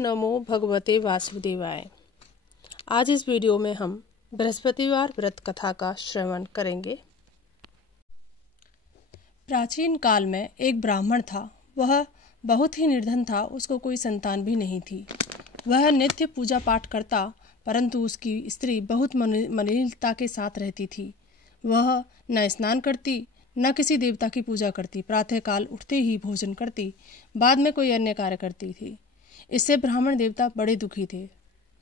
नमो भगवते वासुदेवाय। आज इस वीडियो में हम बृहस्पतिवार व्रत कथा का श्रवण करेंगे। प्राचीन काल में एक ब्राह्मण था। वह बहुत ही निर्धन था, उसको कोई संतान भी नहीं थी। वह नित्य पूजा पाठ करता, परंतु उसकी स्त्री बहुत मलिनता के साथ रहती थी। वह न स्नान करती, न किसी देवता की पूजा करती। प्रातःकाल उठते ही भोजन करती, बाद में कोई अन्य कार्य करती थी। इससे ब्राह्मण देवता बड़े दुखी थे।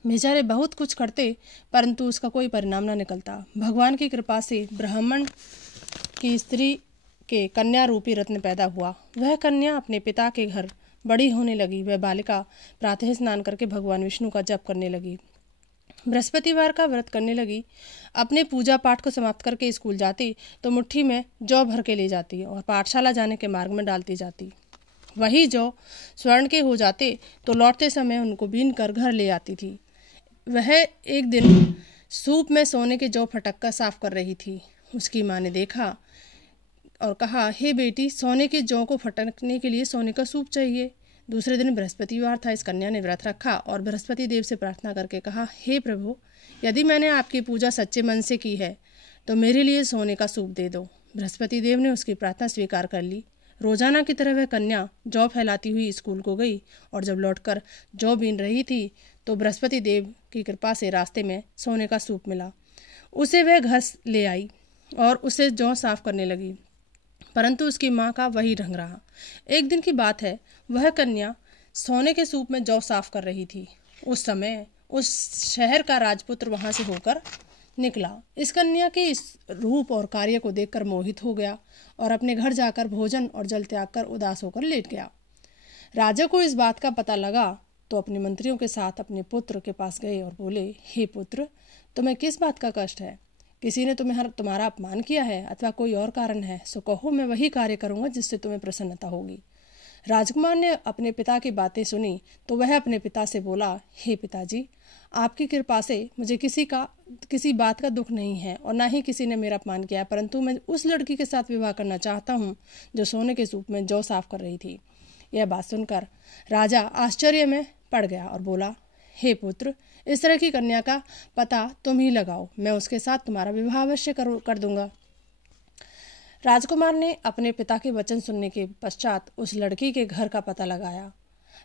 बेचारे बहुत कुछ करते, परंतु उसका कोई परिणाम न निकलता। भगवान की कृपा से ब्राह्मण की स्त्री के कन्या रूपी रत्न पैदा हुआ। वह कन्या अपने पिता के घर बड़ी होने लगी। वह बालिका प्रातः स्नान करके भगवान विष्णु का जप करने लगी, बृहस्पतिवार का व्रत करने लगी। अपने पूजा पाठ को समाप्त करके स्कूल जाती तो मुट्ठी में जौ भर के ले जाती और पाठशाला जाने के मार्ग में डालती जाती। वही जौ स्वर्ण के हो जाते तो लौटते समय उनको बीन कर घर ले आती थी। वह एक दिन सूप में सोने के जौ फटक कर साफ कर रही थी। उसकी माँ ने देखा और कहा, हे बेटी, सोने के जौ को फटकने के लिए सोने का सूप चाहिए। दूसरे दिन बृहस्पतिवार था। इस कन्या ने व्रत रखा और बृहस्पति देव से प्रार्थना करके कहा, हे प्रभु, यदि मैंने आपकी पूजा सच्चे मन से की है तो मेरे लिए सोने का सूप दे दो। बृहस्पति देव ने उसकी प्रार्थना स्वीकार कर ली। रोजाना की तरह वह कन्या जौ फैलाती हुई स्कूल को गई और जब लौटकर जौ बीन रही थी तो बृहस्पति देव की कृपा से रास्ते में सोने का सूप मिला। उसे वह घर ले आई और उसे जौ साफ करने लगी, परंतु उसकी माँ का वही ढंग रहा। एक दिन की बात है, वह कन्या सोने के सूप में जौ साफ कर रही थी। उस समय उस शहर का राजपुत्र वहां से होकर निकला। इस कन्या के इस रूप और कार्य को देखकर मोहित हो गया और अपने घर जाकर भोजन और जल त्याग कर उदास होकर लेट गया। राजा को इस बात का पता लगा तो अपने मंत्रियों के साथ अपने पुत्र के पास गए और बोले, हे पुत्र, तुम्हें किस बात का कष्ट है? किसी ने तुम्हारा अपमान किया है अथवा कोई और कारण है? सो कहो, मैं वही कार्य करूंगा जिससे तुम्हें प्रसन्नता होगी। राजकुमार ने अपने पिता की बातें सुनी तो वह अपने पिता से बोला, हे पिताजी, आपकी कृपा से मुझे किसी बात का दुख नहीं है और ना ही किसी ने मेरा अपमान किया, परंतु मैं उस लड़की के साथ विवाह करना चाहता हूँ जो सोने के सूप में जौ साफ कर रही थी। यह बात सुनकर राजा आश्चर्य में पड़ गया और बोला, हे पुत्र, इस तरह की कन्या का पता तुम ही लगाओ, मैं उसके साथ तुम्हारा विवाह अवश्य कर दूंगा। राजकुमार ने अपने पिता के वचन सुनने के पश्चात उस लड़की के घर का पता लगाया।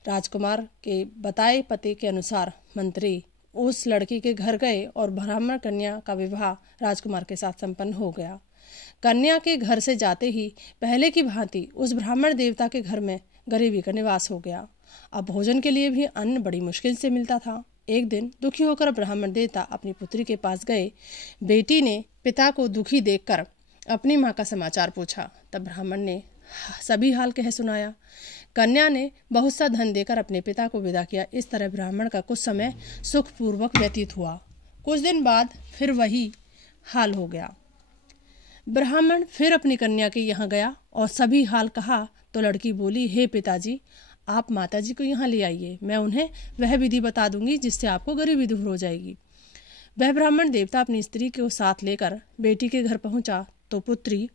राजकुमार के बताए पते के अनुसार मंत्री उस लड़की के घर गए और ब्राह्मण कन्या का विवाह राजकुमार के साथ संपन्न हो गया। कन्या के घर से जाते ही पहले की भांति उस ब्राह्मण देवता के घर में गरीबी का निवास हो गया। अब भोजन के लिए भी अन्न बड़ी मुश्किल से मिलता था। एक दिन दुखी होकर ब्राह्मण देवता अपनी पुत्री के पास गए। बेटी ने पिता को दुखी देखकर अपनी माँ का समाचार पूछा। तब ब्राह्मण ने सभी हाल कह सुनाया। कन्या ने बहुत सा धन देकर अपने पिता को विदा किया। इस तरह ब्राह्मण का कुछ समय सुखपूर्वक व्यतीत हुआ। कुछ दिन बाद फिर वही हाल हो गया। ब्राह्मण फिर अपनी कन्या के यहाँ गया और सभी हाल कहा तो लड़की बोली, हे पिताजी, आप माताजी को यहाँ ले आइए, मैं उन्हें वह विधि बता दूंगी जिससे आपको गरीबी दूर हो जाएगी। वह ब्राह्मण देवता अपनी स्त्री को साथ लेकर बेटी के घर पहुंचा तो पुत्री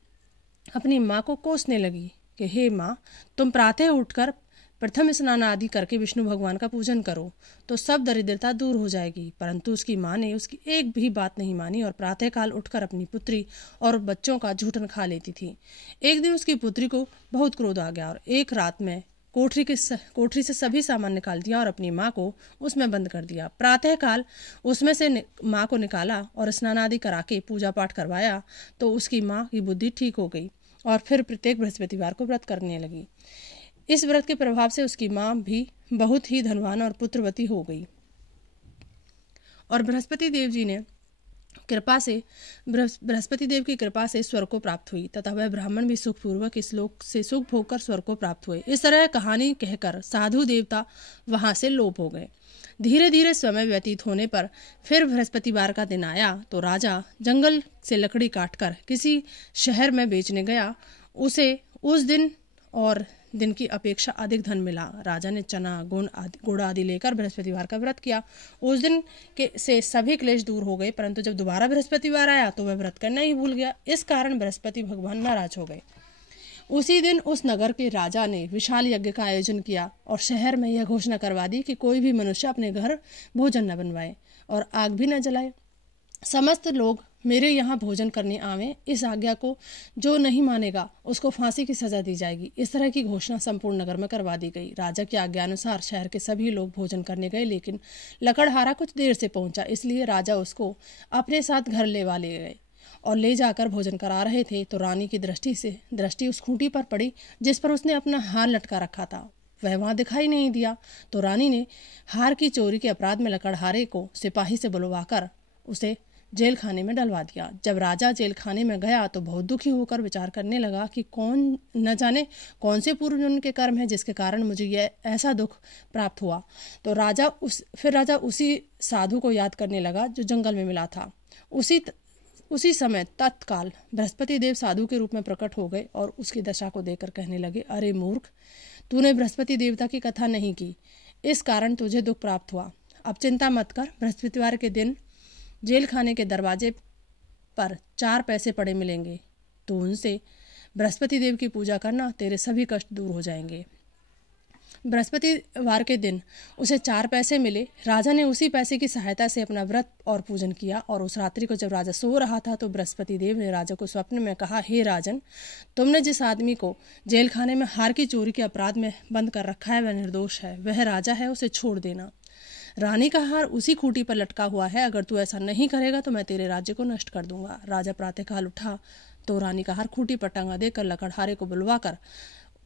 अपनी माँ को कोसने लगी कि हे माँ, तुम प्रातः उठकर प्रथम स्नान आदि करके विष्णु भगवान का पूजन करो तो सब दरिद्रता दूर हो जाएगी। परंतु उसकी माँ ने उसकी एक भी बात नहीं मानी और प्रातःकाल उठकर अपनी पुत्री और बच्चों का झूठन खा लेती थी। एक दिन उसकी पुत्री को बहुत क्रोध आ गया और एक रात में कोठरी से सभी सामान निकाल दिया और अपनी माँ को उसमें बंद कर दिया। प्रातःकाल उसमें से माँ को निकाला और स्नान आदि करा के पूजा पाठ करवाया तो उसकी माँ की बुद्धि ठीक हो गई और फिर प्रत्येक बृहस्पतिवार को व्रत करने लगी। इस व्रत के प्रभाव से उसकी माँ भी बहुत ही धनवान और पुत्रवती हो गई और बृहस्पति देव की कृपा से स्वर्ग को प्राप्त हुई तथा वह ब्राह्मण भी सुखपूर्वक इस लोक से सुख भोग कर स्वर्ग को प्राप्त हुए। इस तरह कहानी कहकर साधु देवता वहां से लोप हो गए। धीरे धीरे समय व्यतीत होने पर फिर बृहस्पतिवार का दिन आया तो राजा जंगल से लकड़ी काटकर किसी शहर में बेचने गया। उसे उस दिन और दिन की अपेक्षा अधिक धन मिला। राजा ने चना गुड़ आदि लेकर बृहस्पतिवार का व्रत किया। उस दिन से सभी क्लेश दूर हो गए, परंतु जब दोबारा बृहस्पतिवार आया तो वह व्रत करना ही भूल गया। इस कारण बृहस्पति भगवान नाराज हो गए। उसी दिन उस नगर के राजा ने विशाल यज्ञ का आयोजन किया और शहर में यह घोषणा करवा दी कि कोई भी मनुष्य अपने घर भोजन न बनवाए और आग भी न जलाए। समस्त लोग मेरे यहाँ भोजन करने आवें। इस आज्ञा को जो नहीं मानेगा उसको फांसी की सजा दी जाएगी। इस तरह की घोषणा संपूर्ण नगर में करवा दी गई। राजा की आज्ञा अनुसार शहर के सभी लोग भोजन करने गए, लेकिन लकड़हारा कुछ देर से पहुंचा, इसलिए राजा उसको अपने साथ घर ले गए और ले जाकर भोजन करा रहे थे तो रानी की दृष्टि उस खूंटी पर पड़ी जिस पर उसने अपना हार लटका रखा था। वह वहां दिखाई नहीं दिया तो रानी ने हार की चोरी के अपराध में लकड़हारे को सिपाही से बुलवाकर उसे जेल खाने में डलवा दिया। जब राजा जेल खाने में गया तो बहुत दुखी होकर विचार करने लगा कि कौन न जाने कौन से पूर्व जन्म के कर्म है जिसके कारण मुझे यह ऐसा दुख प्राप्त हुआ। तो राजा उसी साधु को याद करने लगा जो जंगल में मिला था। उसी समय तत्काल बृहस्पति देव साधु के रूप में प्रकट हो गए और उसकी दशा को देखकर कहने लगे, अरे मूर्ख, तूने बृहस्पति देवता की कथा नहीं की, इस कारण तुझे दुख प्राप्त हुआ। अब चिंता मत कर, बृहस्पतिवार के दिन जेल खाने के दरवाजे पर 4 पैसे पड़े मिलेंगे, तो उनसे बृहस्पति देव की पूजा करना, तेरे सभी कष्ट दूर हो जाएंगे। बृहस्पतिवार के दिन उसे 4 पैसे मिले। राजा ने उसी पैसे की सहायता से अपना व्रत और पूजन किया और उस रात्रि को जब राजा सो रहा था तो बृहस्पति देव ने राजा को स्वप्न में कहा, हे राजन, तुमने जिस आदमी को जेल खाने में हार की चोरी के अपराध में बंद कर रखा है वह निर्दोष है, वह राजा है, उसे छोड़ देना। रानी का हार उसी खूंटी पर लटका हुआ है, अगर तू ऐसा नहीं करेगा तो मैं तेरे राज्य को नष्ट कर दूंगा। राजा प्रातःकाल उठा तो रानी का हार खूंटी पर टंगा देकर लकड़हारे को बुलवाकर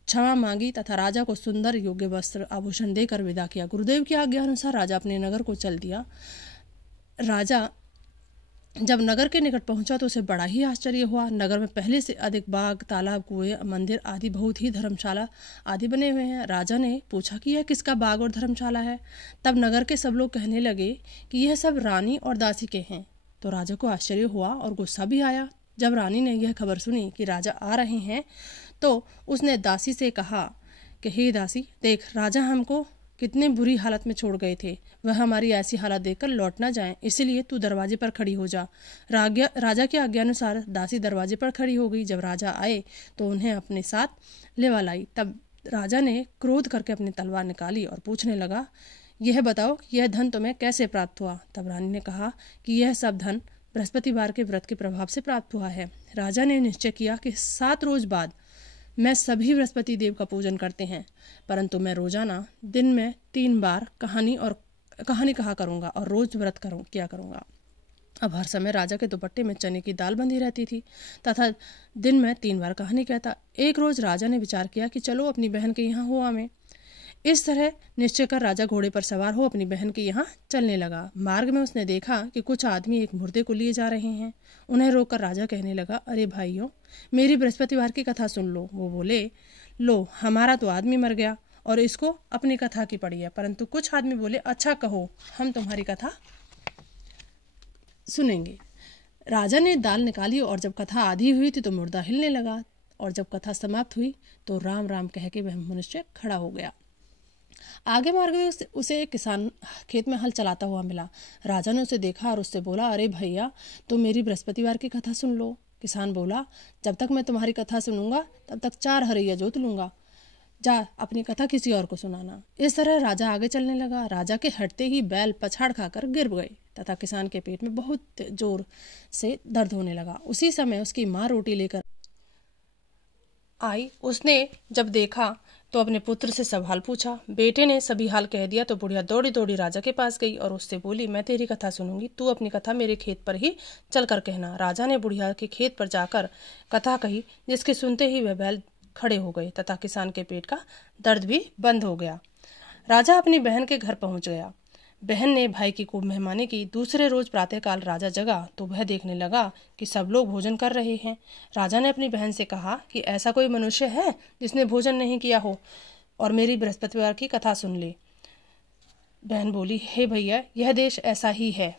क्षमा मांगी तथा राजा को सुंदर योग्य वस्त्र आभूषण देकर विदा किया। गुरुदेव की आज्ञा अनुसार राजा अपने नगर को चल दिया। राजा जब नगर के निकट पहुंचा तो उसे बड़ा ही आश्चर्य हुआ। नगर में पहले से अधिक बाग, तालाब, कुएं, मंदिर आदि बहुत ही धर्मशाला आदि बने हुए हैं। राजा ने पूछा कि यह किसका बाग और धर्मशाला है। तब नगर के सब लोग कहने लगे कि यह सब रानी और दासी के हैं। तो राजा को आश्चर्य हुआ और गुस्सा भी आया। जब रानी ने यह खबर सुनी कि राजा आ रहे हैं तो उसने दासी से कहा कि हे दासी, देख, राजा हमको कितने बुरी हालत में छोड़ गए थे, वह हमारी ऐसी हालत देखकर लौट ना जाएं, इसलिए तू दरवाजे पर खड़ी हो जा। राजा की आज्ञानुसार दासी दरवाजे पर खड़ी हो गई। जब राजा आए तो उन्हें अपने साथ लेवा लाई। तब राजा ने क्रोध करके अपनी तलवार निकाली और पूछने लगा, यह बताओ, यह धन तुम्हें कैसे प्राप्त हुआ। तब रानी ने कहा कि यह सब धन बृहस्पतिवार के व्रत के प्रभाव से प्राप्त हुआ है। राजा ने निश्चय किया कि 7 रोज बाद मैं सभी बृहस्पति देव का पूजन करते हैं, परंतु मैं रोजाना दिन में 3 बार कहानी कहा करूंगा और रोज व्रत किया करूंगा। अब हर समय राजा के दुपट्टे में चने की दाल बंधी रहती थी तथा दिन में 3 बार कहानी कहता। एक रोज राजा ने विचार किया कि चलो अपनी बहन के यहाँ हो आवे। इस तरह निश्चय कर राजा घोड़े पर सवार हो अपनी बहन के यहाँ चलने लगा। मार्ग में उसने देखा कि कुछ आदमी एक मुर्दे को लिए जा रहे हैं। उन्हें रोककर राजा कहने लगा, अरे भाइयों, मेरी बृहस्पतिवार की कथा सुन लो। वो बोले, लो, हमारा तो आदमी मर गया और इसको अपनी कथा की पड़ी है। परंतु कुछ आदमी बोले, अच्छा कहो, हम तुम्हारी कथा सुनेंगे। राजा ने दाल निकाली और जब कथा आधी हुई थी तो मुर्दा हिलने लगा और जब कथा समाप्त हुई तो राम राम कह के वह मनुष्य खड़ा हो गया। आगे मार्ग में उसे एक किसान खेत में हल चलाता हुआ मिला। राजा ने उसे देखा और उससे बोला, अरे भैया, तुम मेरी बृहस्पतिवार की कथा सुन लो। किसान बोला, जब तक मैं तुम्हारी कथा सुनूंगा तब तक 4 हरैया जोत लूंगा, जा अपनी कथा किसी और को सुनाना। इस तरह राजा आगे चलने लगा। राजा के हटते ही बैल पछाड़ खाकर गिर गए तथा किसान के पेट में बहुत जोर से दर्द होने लगा। उसी समय उसकी माँ रोटी लेकर आई। उसने जब देखा तो अपने पुत्र से सब हाल पूछा। बेटे ने सभी हाल कह दिया तो बुढ़िया दौड़ी दौड़ी राजा के पास गई और उससे बोली, मैं तेरी कथा सुनूंगी, तू अपनी कथा मेरे खेत पर ही चलकर कहना। राजा ने बुढ़िया के खेत पर जाकर कथा कही, जिसके सुनते ही वह बैल खड़े हो गए तथा किसान के पेट का दर्द भी बंद हो गया। राजा अपनी बहन के घर पहुंच गया। बहन ने भाई की खूब मेहमानी की। दूसरे रोज प्रातःकाल राजा जगा तो वह देखने लगा कि सब लोग भोजन कर रहे हैं। राजा ने अपनी बहन से कहा कि ऐसा कोई मनुष्य है जिसने भोजन नहीं किया हो और मेरी बृहस्पतिवार की कथा सुन ले। बहन बोली, हे भैया, यह देश ऐसा ही है।